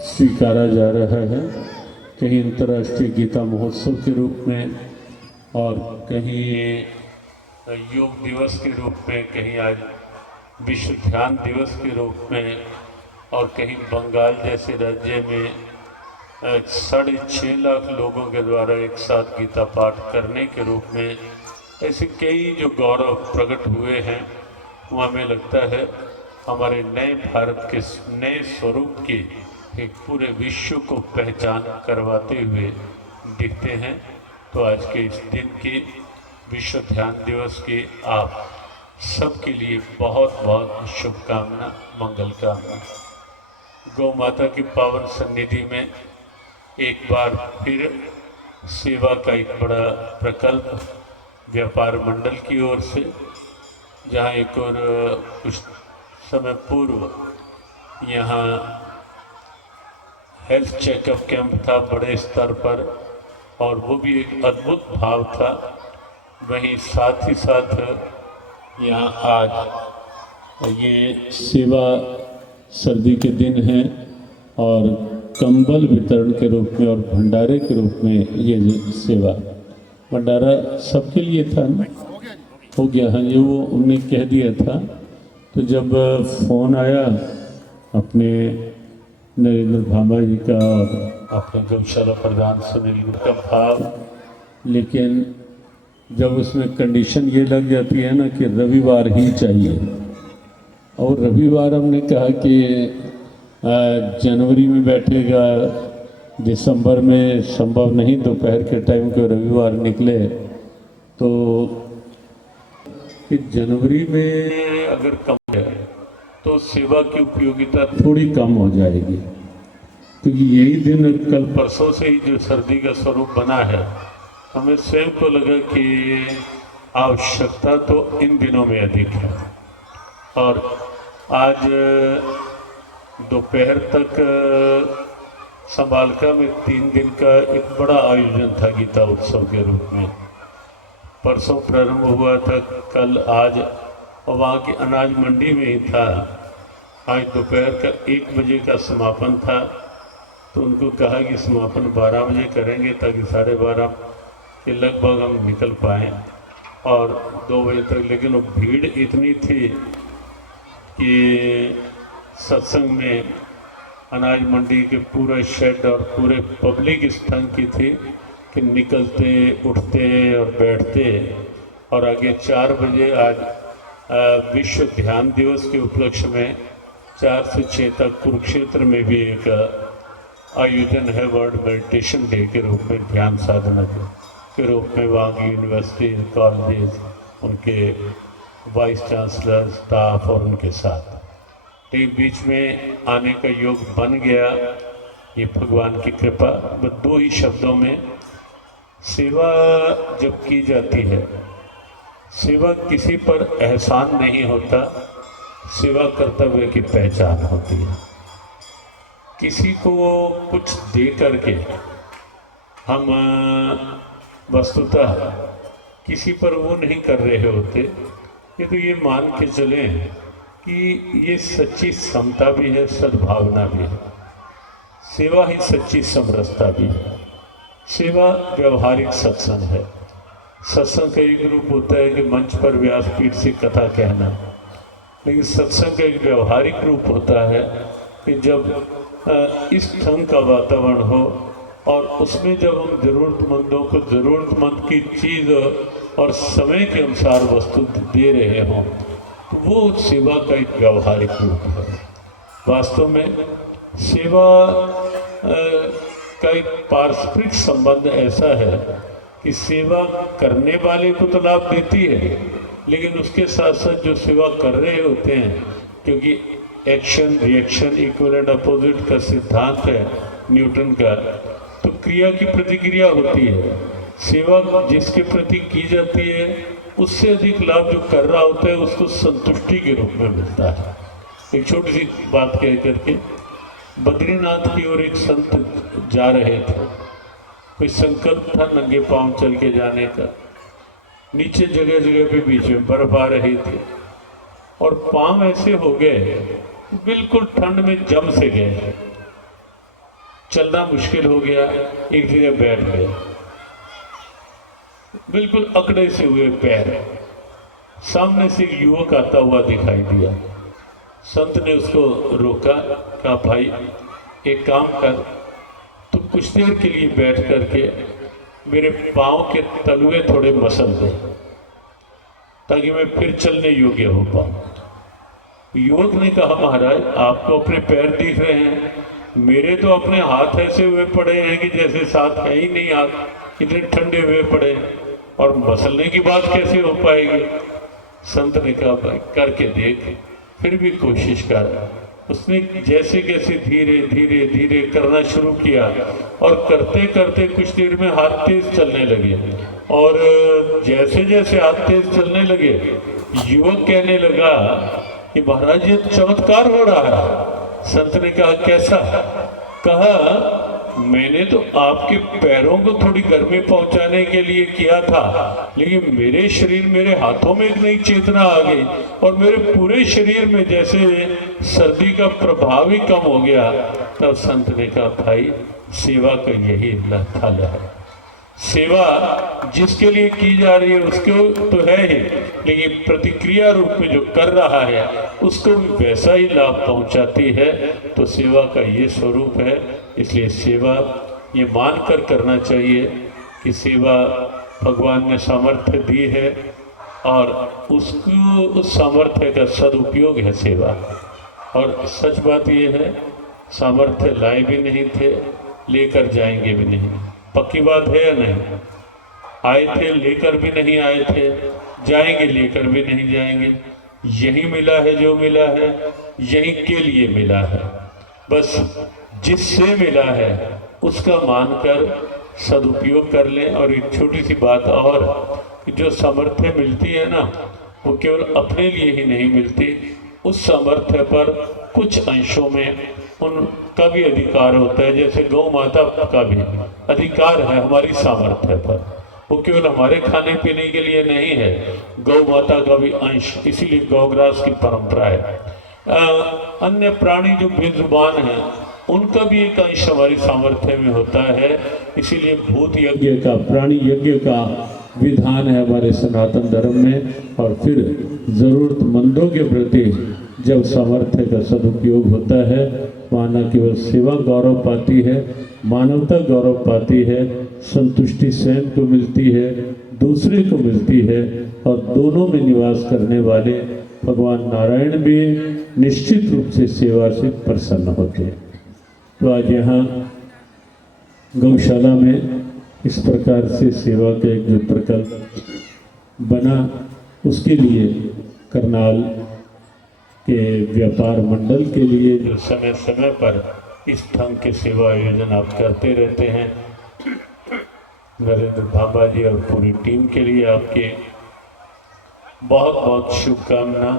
स्वीकारा जा रहा है, कहीं अंतर्राष्ट्रीय गीता महोत्सव के रूप में और कहीं योग दिवस के रूप में, कहीं आज विश्व ध्यान दिवस के रूप में और कहीं बंगाल जैसे राज्य में 6.5 लाख लोगों के द्वारा एक साथ गीता पाठ करने के रूप में ऐसे कई जो गौरव प्रकट हुए हैं, वो हमें लगता है हमारे नए भारत के नए स्वरूप की एक पूरे विश्व को पहचान करवाते हुए दिखते हैं। तो आज के इस दिन की विश्व ध्यान दिवस की आप सबके लिए बहुत बहुत शुभकामना, मंगल कामना। गौ माता की पावन सन्निधि में एक बार फिर सेवा का एक बड़ा प्रकल्प व्यापार मंडल की ओर से, जहां एक और कुछ समय पूर्व यहाँ हेल्थ चेकअप कैंप था बड़े स्तर पर और वो भी एक अद्भुत भाव था। वहीं साथ ही साथ यहाँ आज ये सेवा सर्दी के दिन हैं और कंबल वितरण के रूप में और भंडारे के रूप में ये सेवा भंडारा सबके लिए था ना? हो गया है, ये वो उन्होंने कह दिया था। तो जब फ़ोन आया अपने नरेंद्र भामा जी का और अपने गौशाला प्रधान सुनील का भाव, लेकिन जब उसमें कंडीशन ये लग जाती है ना कि रविवार ही चाहिए, और रविवार हमने कहा कि जनवरी में बैठेगा, दिसंबर में संभव नहीं, दोपहर के टाइम को रविवार निकले, तो कि जनवरी में अगर कम है तो सेवा की उपयोगिता थोड़ी कम हो जाएगी, क्योंकि यही दिन कल परसों से ही जो सर्दी का स्वरूप बना है, हमें स्वयं को लगा कि आवश्यकता तो इन दिनों में अधिक है। और आज दोपहर तक संभालका में 3 दिन का एक बड़ा आयोजन था गीता उत्सव के रूप में। परसों प्रारंभ हुआ था, कल आज, और वहाँ की अनाज मंडी में ही था। आज दोपहर का 1 बजे का समापन था, तो उनको कहा कि समापन 12 बजे करेंगे ताकि 12:30 के लगभग हम निकल पाएँ और 2 बजे तक। लेकिन वो भीड़ इतनी थी कि सत्संग में अनाज मंडी के पूरे शेड और पूरे पब्लिक इस ढंग की थी कि निकलते, उठते और बैठते। और आगे 4 बजे आज विश्व ध्यान दिवस के उपलक्ष्य में 4 से 6 तक कुरुक्षेत्र में भी एक आयोजन है, वर्ल्ड मेडिटेशन डे के रूप में, ध्यान साधना के रूप में। वहाँ की यूनिवर्सिटी, कॉलेजेस, उनके वाइस चांसलर, स्टाफ और उनके साथ एक बीच में आने का योग बन गया। ये भगवान की कृपा। बस 2 ही शब्दों में, सेवा जब की जाती है, सेवा किसी पर एहसान नहीं होता, सेवा कर्तव्य की पहचान होती है। किसी को कुछ दे करके हम वस्तुतः किसी पर वो नहीं कर रहे होते, ये तो ये मान के चलें कि ये सच्ची समता भी है, सद्भावना भी है। सेवा ही सच्ची समरसता भी है। सेवा व्यवहारिक सत्संग है। सत्संग का एक रूप होता है कि मंच पर व्यासपीठ से कथा कहना, लेकिन सत्संग का एक व्यवहारिक रूप होता है कि जब इस ढंग का वातावरण हो और उसमें जब हम ज़रूरतमंदों को ज़रूरतमंद की चीज़ और समय के अनुसार वस्तु दे रहे हों, तो वो सेवा का एक व्यवहारिक रूप है। वास्तव में सेवा का एक पारस्परिक संबंध ऐसा है कि सेवा करने वाले को तो लाभ देती है, लेकिन उसके साथ साथ जो सेवा कर रहे होते हैं, क्योंकि action reaction equal and opposite का सिद्धांत है न्यूटन का, तो क्रिया की प्रतिक्रिया होती है। सेवा जिसके प्रति की जाती है, उससे अधिक लाभ जो कर रहा होता है उसको संतुष्टि के रूप में मिलता है। एक छोटी सी बात कह करके, बद्रीनाथ की ओर एक संत जा रहे थे। कोई संकल्प था नंगे पांव चल के जाने का। नीचे जगह जगह पे बीच में बर्फ आ रही थी और पांव ऐसे हो गए बिल्कुल ठंड में जम से गए। चलना मुश्किल हो गया, एक जगह बैठ गए, बिल्कुल अकड़े से हुए पैर। सामने से एक युवक आता हुआ दिखाई दिया। संत ने उसको रोका, कहा भाई एक काम कर, तू कुछ देर के लिए बैठ करके मेरे पाँव के तलवे थोड़े मसल दे ताकि मैं फिर चलने योग्य हो पाऊं। युवक ने कहा महाराज आप तो अपने पैर दिख रहे हैं, मेरे तो अपने हाथ ऐसे हुए पड़े हैं कि जैसे साथ है ही नहीं, हाथ इतने ठंडे हुए पड़े हैं, और मसलने की बात कैसे हो पाएगी। संत ने कहा भाई करके देख, फिर भी कोशिश कर। उसने जैसे कैसे धीरे धीरे धीरे करना शुरू किया और करते करते कुछ देर में हाथ तेज चलने लगे, और जैसे जैसे हाथ तेज चलने लगे युवक कहने लगा कि महाराज ये चमत्कार हो रहा है। संत ने कहा कैसा? कहा मैंने तो आपके पैरों को थोड़ी गर्मी पहुंचाने के लिए किया था, लेकिन मेरे शरीर, मेरे हाथों में एक नई चेतना आ गई और मेरे पूरे शरीर में जैसे सर्दी का प्रभाव ही कम हो गया। तब संत ने कहा भाई सेवा का यही फल है। सेवा जिसके लिए की जा रही है उसको तो है ही, लेकिन प्रतिक्रिया रूप में जो कर रहा है उसको भी वैसा ही लाभ पहुंचाती है। तो सेवा का ये स्वरूप है। इसलिए सेवा ये मानकर करना चाहिए कि सेवा भगवान ने सामर्थ्य दी है और उसको उस सामर्थ्य का सदुपयोग है सेवा। और सच बात ये है सामर्थ्य लाए भी नहीं थे, लेकर जाएंगे भी नहीं। पक्की बात है या नहीं? आए थे लेकर भी नहीं आए थे, जाएंगे लेकर भी नहीं जाएंगे। यही मिला है, जो मिला है यही के लिए मिला है। बस जिससे मिला है उसका मानकर सदुपयोग कर लें। और एक छोटी सी बात और, जो सामर्थ्य मिलती है ना वो केवल अपने लिए ही नहीं मिलती, उस सामर्थ्य पर कुछ अंशों में उनका भी अधिकार होता है। जैसे गौ माता का भी अधिकार है हमारी सामर्थ्य पर, वो केवल हमारे खाने पीने के लिए नहीं है, गौ माता का भी अंश। इसीलिए गौग्रास की परंपरा है। अन्य प्राणी जो बेजुबान हैं उनका भी एक अंश हमारी सामर्थ्य में होता है। इसीलिए भूत यज्ञ का, प्राणी यज्ञ का विधान है हमारे सनातन धर्म में। और फिर जरूरतमंदों के प्रति जब सामर्थ्य का सदुपयोग होता है, वहाँ न केवल सेवा गौरव पाती है, मानवता गौरव पाती है, संतुष्टि स्वयं को मिलती है, दूसरे को मिलती है, और दोनों में निवास करने वाले भगवान नारायण भी निश्चित रूप से सेवा से प्रसन्न होते हैं। तो आज यहाँ गौशाला में इस प्रकार से सेवा का एक जो प्रकल्प बना, उसके लिए करनाल के व्यापार मंडल के लिए जो समय समय पर इस ढंग के सेवा आयोजन आप करते रहते हैं, नरेंद्र भाबा जी और पूरी टीम के लिए आपके बहुत बहुत शुभकामना।